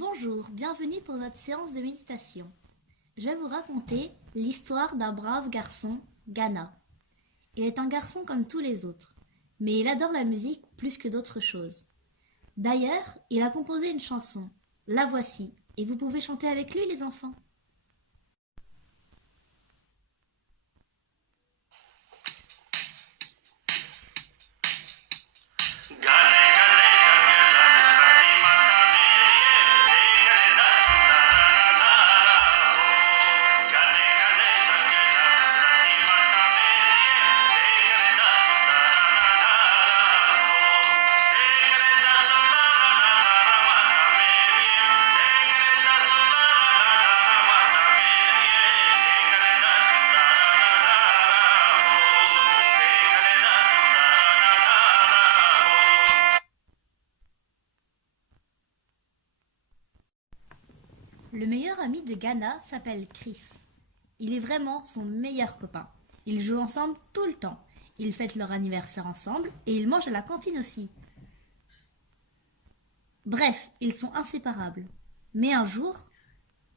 Bonjour, bienvenue pour notre séance de méditation. Je vais vous raconter l'histoire d'un brave garçon, Ghana. Il est un garçon comme tous les autres, mais il adore la musique plus que d'autres choses. D'ailleurs, il a composé une chanson. La voici, et vous pouvez chanter avec lui, les enfants. Le meilleur ami de Ghana s'appelle Chris. Il est vraiment son meilleur copain. Ils jouent ensemble tout le temps. Ils fêtent leur anniversaire ensemble et ils mangent à la cantine aussi. Bref, ils sont inséparables. Mais un jour,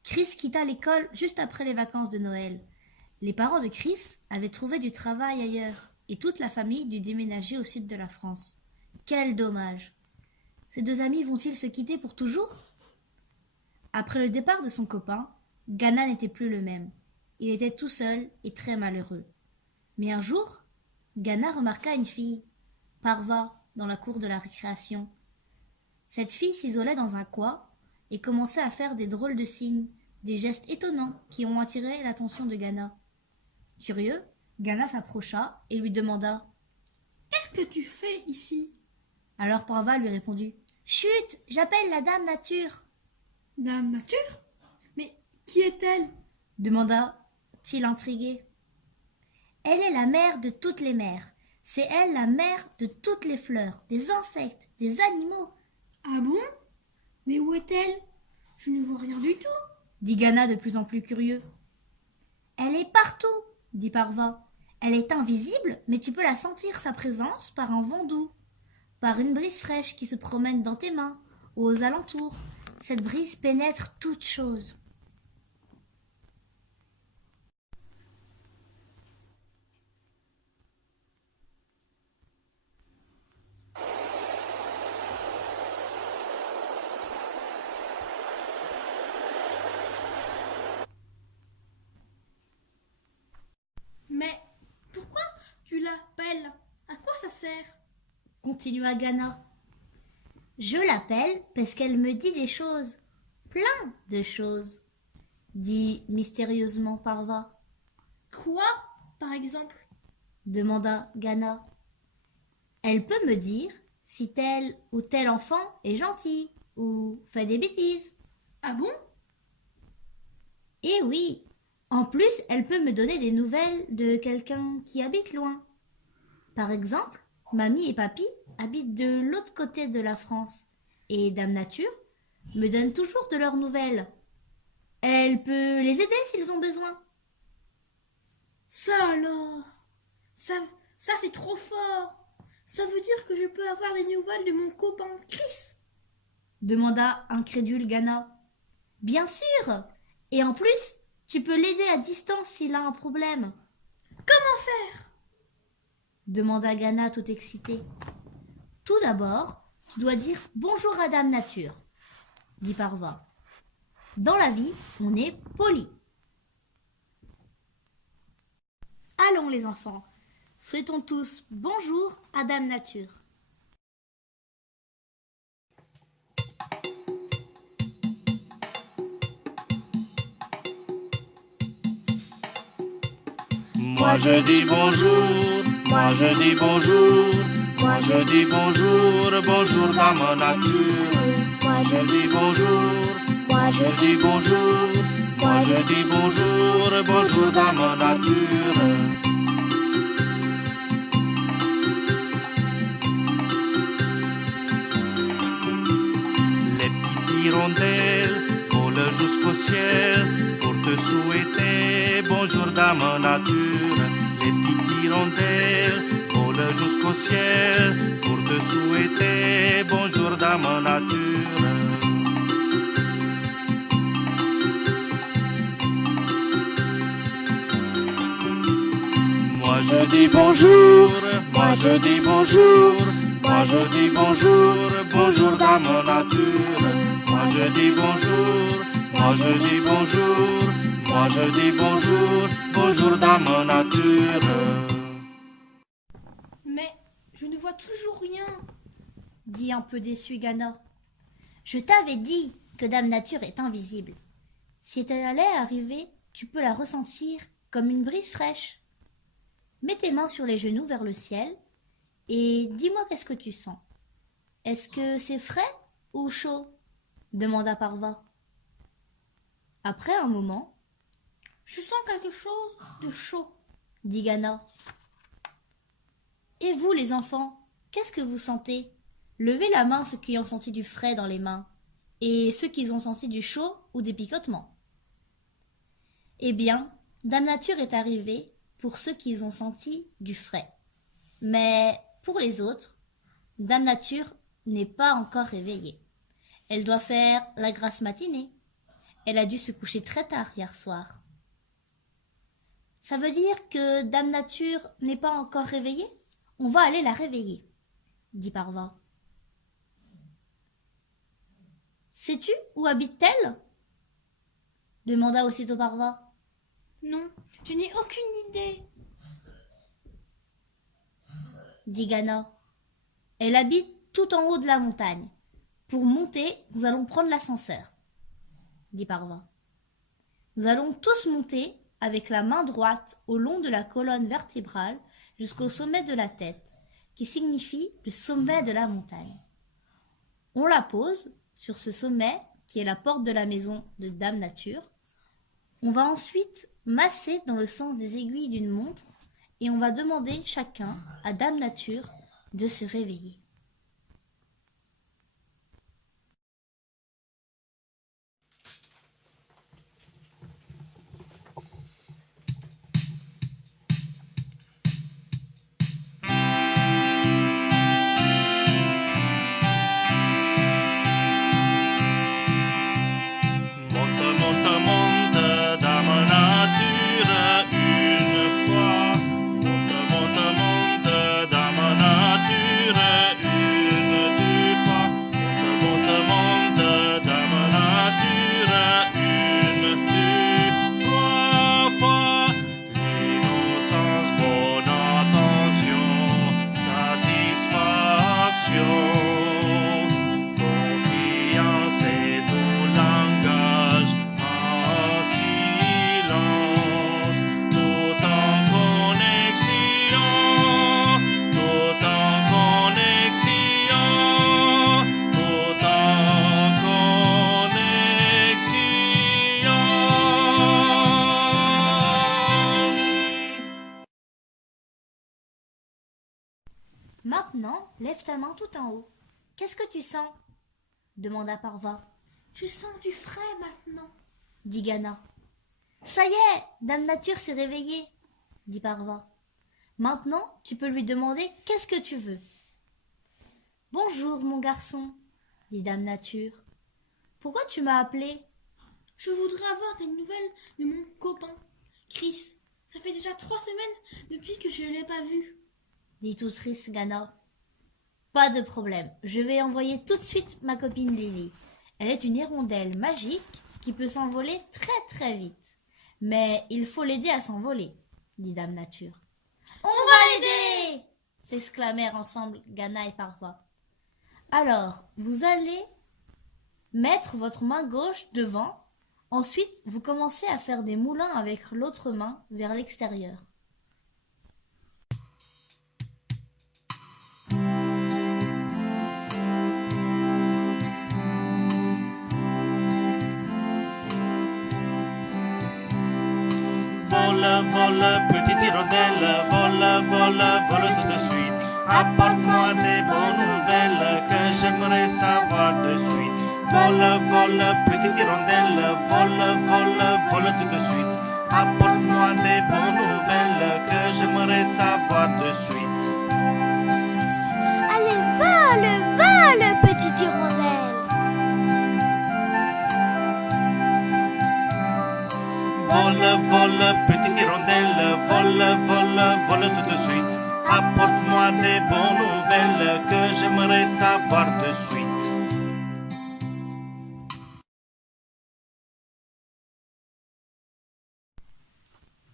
Chris quitta l'école juste après les vacances de Noël. Les parents de Chris avaient trouvé du travail ailleurs et toute la famille dut déménager au sud de la France. Quel dommage! Ces deux amis vont-ils se quitter pour toujours? Après le départ de son copain, Ghana n'était plus le même. Il était tout seul et très malheureux. Mais un jour, Ghana remarqua une fille, Parva, dans la cour de la récréation. Cette fille s'isolait dans un coin et commençait à faire des drôles de signes, des gestes étonnants qui ont attiré l'attention de Ghana. Curieux, Ghana s'approcha et lui demanda « Qu'est-ce que tu fais ici ?» Alors Parva lui répondit « Chut, j'appelle la Dame Nature !» Dame Nature? Mais qui est-elle? demanda-t-il intrigué. Elle est la mère de toutes les mères. C'est elle la mère de toutes les fleurs, des insectes, des animaux. Ah bon? Mais où est-elle? Je ne vois rien du tout, dit Ghana de plus en plus curieux. Elle est partout, dit Parva. Elle est invisible, mais tu peux la sentir sa présence par un vent doux, par une brise fraîche qui se promène dans tes mains ou aux alentours. Cette brise pénètre toute chose. mais pourquoi tu l'appelles? À quoi ça sert? Continua Ghana. Je l'appelle parce qu'elle me dit des choses, plein de choses, dit mystérieusement Parva. Quoi, par exemple? Demanda Ghana. Elle peut me dire si tel ou tel enfant est gentil ou fait des bêtises. Ah bon? Eh oui, en plus elle peut me donner des nouvelles de quelqu'un qui habite loin. Par exemple, mamie et papy habitent de l'autre côté de la France et Dame Nature me donne toujours de leurs nouvelles. Elle peut les aider s'ils ont besoin. Ça alors? Ça c'est trop fort. Ça veut dire que je peux avoir des nouvelles de mon copain Chris? Demanda incrédule Ghana. Bien sûr. Et en plus, tu peux l'aider à distance s'il a un problème. Comment faire? Demanda Ghana tout excité. Tout d'abord, tu dois dire bonjour à Dame Nature, dit Parva. Dans la vie, on est poli. Allons les enfants, souhaitons tous bonjour à Dame Nature. Moi je dis bonjour, moi je dis bonjour, moi je dis bonjour, bonjour Dame Nature. Moi je dis bonjour, moi je dis bonjour, moi je dis bonjour, bonjour Dame Nature. Les petites hirondelles volent jusqu'au ciel pour te souhaiter bonjour Dame Nature. Les petites hirondelles volent jusqu'au ciel pour te souhaiter bonjour Dame Nature. je dis bonjour, moi je dis bonjour, moi je dis bonjour, bonjour dame nature. Moi je dis bonjour, moi je dis bonjour, moi je dis bonjour, bonjour dame nature. Mais je ne vois toujours rien. Dit un peu déçu Gana. Je t'avais dit que Dame Nature est invisible. Si elle allait arriver, tu peux la ressentir comme une brise fraîche. Mets tes mains sur les genoux vers le ciel et dis-moi qu'est-ce que tu sens. Est-ce que c'est frais ou chaud? Demanda Parva. Après un moment, Je sens quelque chose de chaud. dit Gana. Et vous les enfants, qu'est-ce que vous sentez? Levez la main ceux qui ont senti du frais dans les mains et ceux qui ont senti du chaud ou des picotements. Eh bien, Dame Nature est arrivée pour ceux qui ont senti du frais. Mais pour les autres, Dame Nature n'est pas encore réveillée. Elle doit faire la grasse matinée. Elle a dû se coucher très tard hier soir. Ça veut dire que Dame Nature n'est pas encore réveillée? On va aller la réveiller, dit Parva. Sais-tu où habite-t-elle? Demanda aussitôt Parva. Non, je n'ai aucune idée. Dit Gana. Elle habite tout en haut de la montagne. Pour monter, nous allons prendre l'ascenseur, dit Parva. Nous allons tous monter avec la main droite au long de la colonne vertébrale jusqu'au sommet de la tête, qui signifie le sommet de la montagne. On la pose sur ce sommet qui est la porte de la maison de Dame Nature. On va ensuite masser dans le sens des aiguilles d'une montre et on va demander chacun à Dame Nature de se réveiller. Maintenant, lève ta main tout en haut. Qu'est-ce que tu sens? Demanda Parva. Je sens du frais maintenant. Dit Gana. Ça y est, Dame Nature s'est réveillée, dit Parva. Maintenant, tu peux lui demander qu'est-ce que tu veux. Bonjour, mon garçon, dit Dame Nature. Pourquoi tu m'as appelé? Je voudrais avoir des nouvelles de mon copain, Chris. Ça fait déjà 3 semaines depuis que je ne l'ai pas vu. Dit tout triste Gana. Pas de problème, je vais envoyer tout de suite ma copine Lily. Elle est une hirondelle magique qui peut s'envoler très très vite. Mais il faut l'aider à s'envoler, dit Dame Nature. On va l'aider! S'exclamèrent ensemble Gana et Parva. Alors, vous allez mettre votre main gauche devant. Ensuite, vous commencez à faire des moulins avec l'autre main vers l'extérieur. Vole, vole, petite hirondelle, vole, vole, vole tout de suite. Apporte-moi des bonnes nouvelles que j'aimerais savoir de suite. Vole, vole, petite hirondelle, vole, vole, vole tout de suite. Apporte-moi des bonnes nouvelles que j'aimerais savoir de suite. Allez, vole, vole, petite hirondelle. Vole, vole, petite hirondelle, vole, vole, vole tout j'aimerais savoir de suite.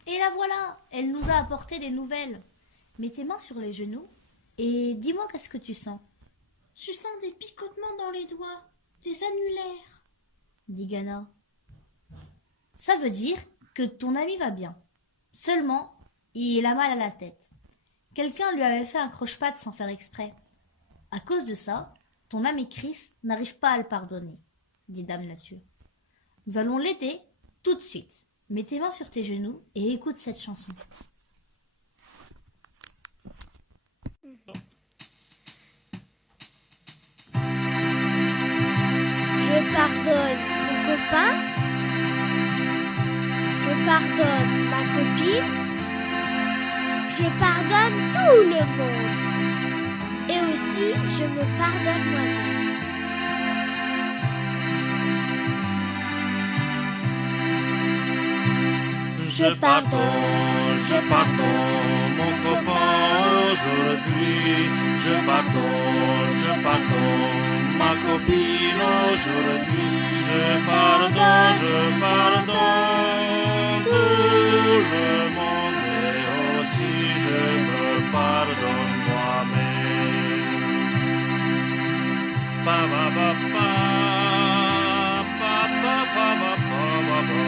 Et la voilà, elle nous a apporté des nouvelles. Mets tes mains sur les genoux et dis-moi qu'est-ce que tu sens, Je sens des picotements dans les doigts, des annulaires. dit Ghana. Ça veut dire que ton ami va bien. Seulement, il a mal à la tête. Quelqu'un lui avait fait un croche-patte sans faire exprès. À cause de ça, ton ami Chris n'arrive pas à le pardonner, dit Dame Nature. Nous allons l'aider tout de suite. Mets tes mains sur tes genoux et écoute cette chanson. Je pardonne mon copain. Je pardonne ma copine. Je pardonne tout le monde. Et aussi, je me pardonne moi-même. Je pardonne mon copain aujourd'hui. Je pardonne ma copine aujourd'hui. Je pardonne tout le monde et aussi je me pardonne moi-même. Pa pa pa pa pa pa pa pa pa pa.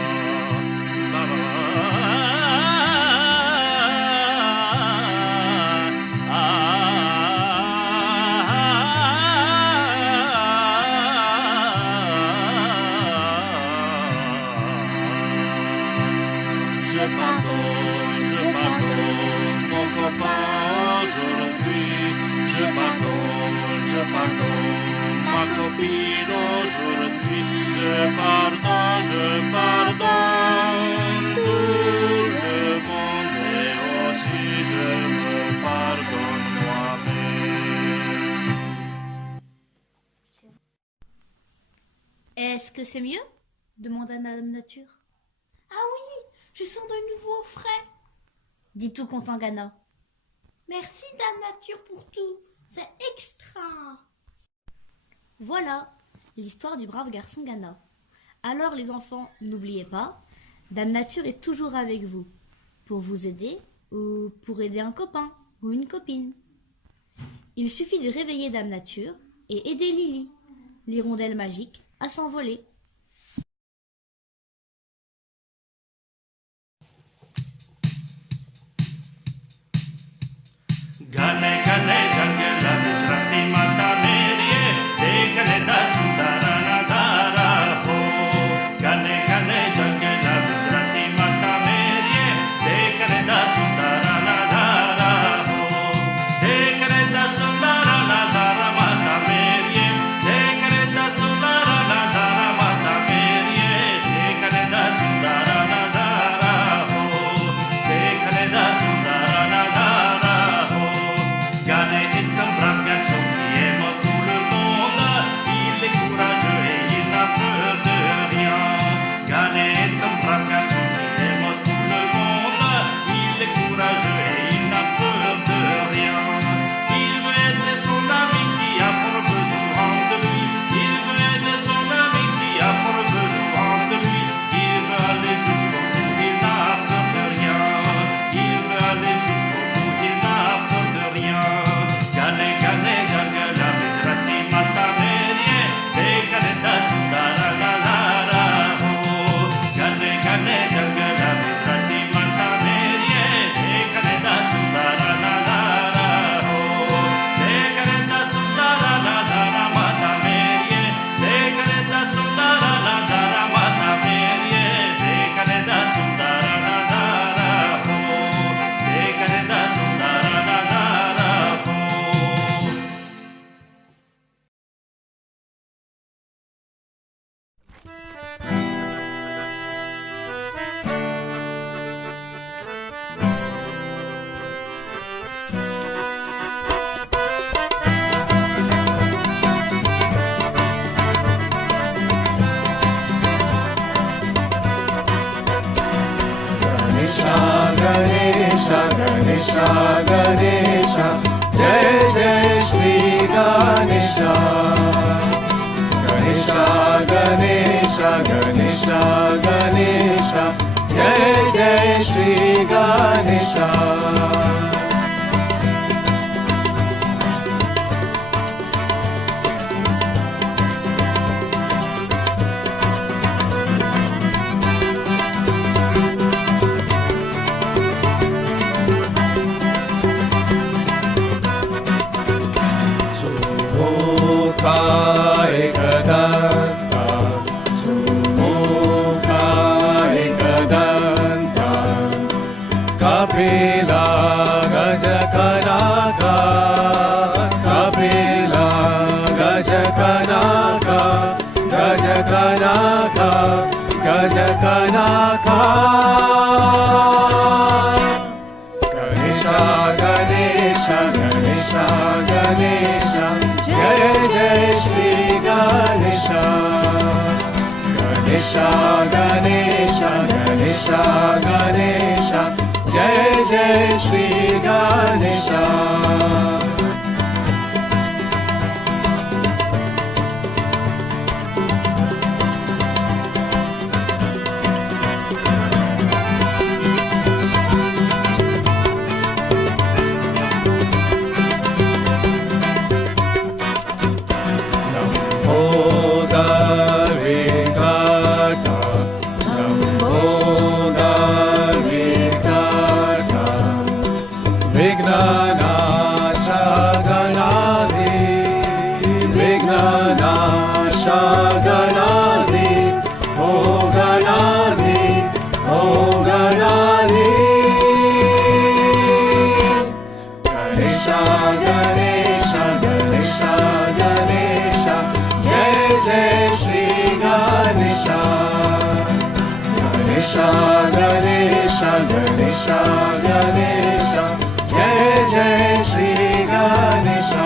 Je pardonne mon copain aujourd'hui. Je pardonne ma copine aujourd'hui. Je pardonne tout le monde et aussi je me pardonne moi-même. Est-ce que c'est mieux ? demanda Dame Nature. Ah oui, je sens de nouveau frais. Dit tout content Ghana. Merci Dame Nature pour tout. C'est extra. Voilà l'histoire du brave garçon Ghana. Alors les enfants, n'oubliez pas, Dame Nature est toujours avec vous, pour vous aider ou pour aider un copain ou une copine. Il suffit de réveiller Dame Nature et aider Lily, l'hirondelle magique, à s'envoler. Gane gane jangla vishranti mata meri dekhne na sundara nazara ho. Gane gane jangla vishranti mata meri dekhne na sundara nazara ho. Dekhne na sundara nazara mata meri dekhne na sundara nazara mata meri dekhne na sundara nazara ho. Dekhne na sundara nazara ho. Gane est un brave garçon qui aime tout le monde. Il est courageux et il n'a peur de rien. Gane est un brave garçon qui aime tout le monde. Il est courageux et il n'a peur de rien. Il veut aider son ami qui a fort besoin de lui. Il veut aider son ami qui a fort besoin de lui. Il veut aller jusqu'au bout, il n'a peur de rien. Il veut aller jusqu'au bout, il n'a peur de rien. Gane gane jangla vishranti mata meri dekhne na sundara nazara ho. Gane gane jangla vishranti mata meri dekhne na sundara nazara ho. Dekhne na sundara nazara mata meri dekhne na sundara nazara mata meri dekhne na sundara nazara ho. Dekhne na sundara nazara ho. Ganesha, Ganesha, Ganesha, Ganesha, Jai Jai Shri Ganesha. Ganesha, Ganesha, Ganesha, Ganesha, Ganesha, Jai Jai Shri Ganesha. Ekadanta, Sumukha Ekadanta, Kapila Gajakanaka, Kapila Gajakanaka, Gajakanaka, Gajakanaka. Ganesha, Ganesha, Ganesha, Ganesha, Jai Jai Shri Ganesha, Ganesha, Ganesha, Ganesha, Ganesha, Jai Jai Shri Ganesha. Ganesha, Ganesha, Ganesha, Jai Jai Shri Ganesha.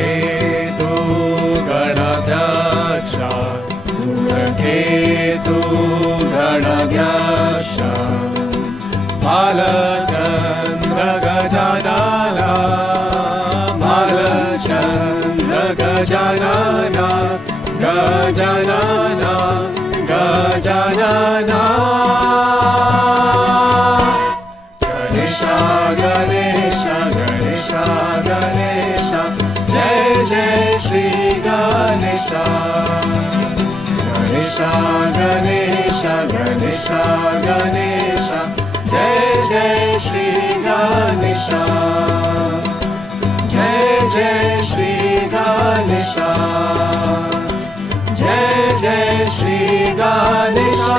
Ketu Ganadyaksha, Ketu Ganadyaksha, Malachandra Gajanana, Malachandra Gajanana, Gajanana, Gajanana. Ganesha, Ganesha, Ganesha, Ganesha, Jai Jai Shri Ganesha. Ganesha, Ganesha, Ganesha, Ganesha, Jai Jai Shri Ganesha. Jai Jai Shri Ganesha. Jai Jai Shri Ganesha.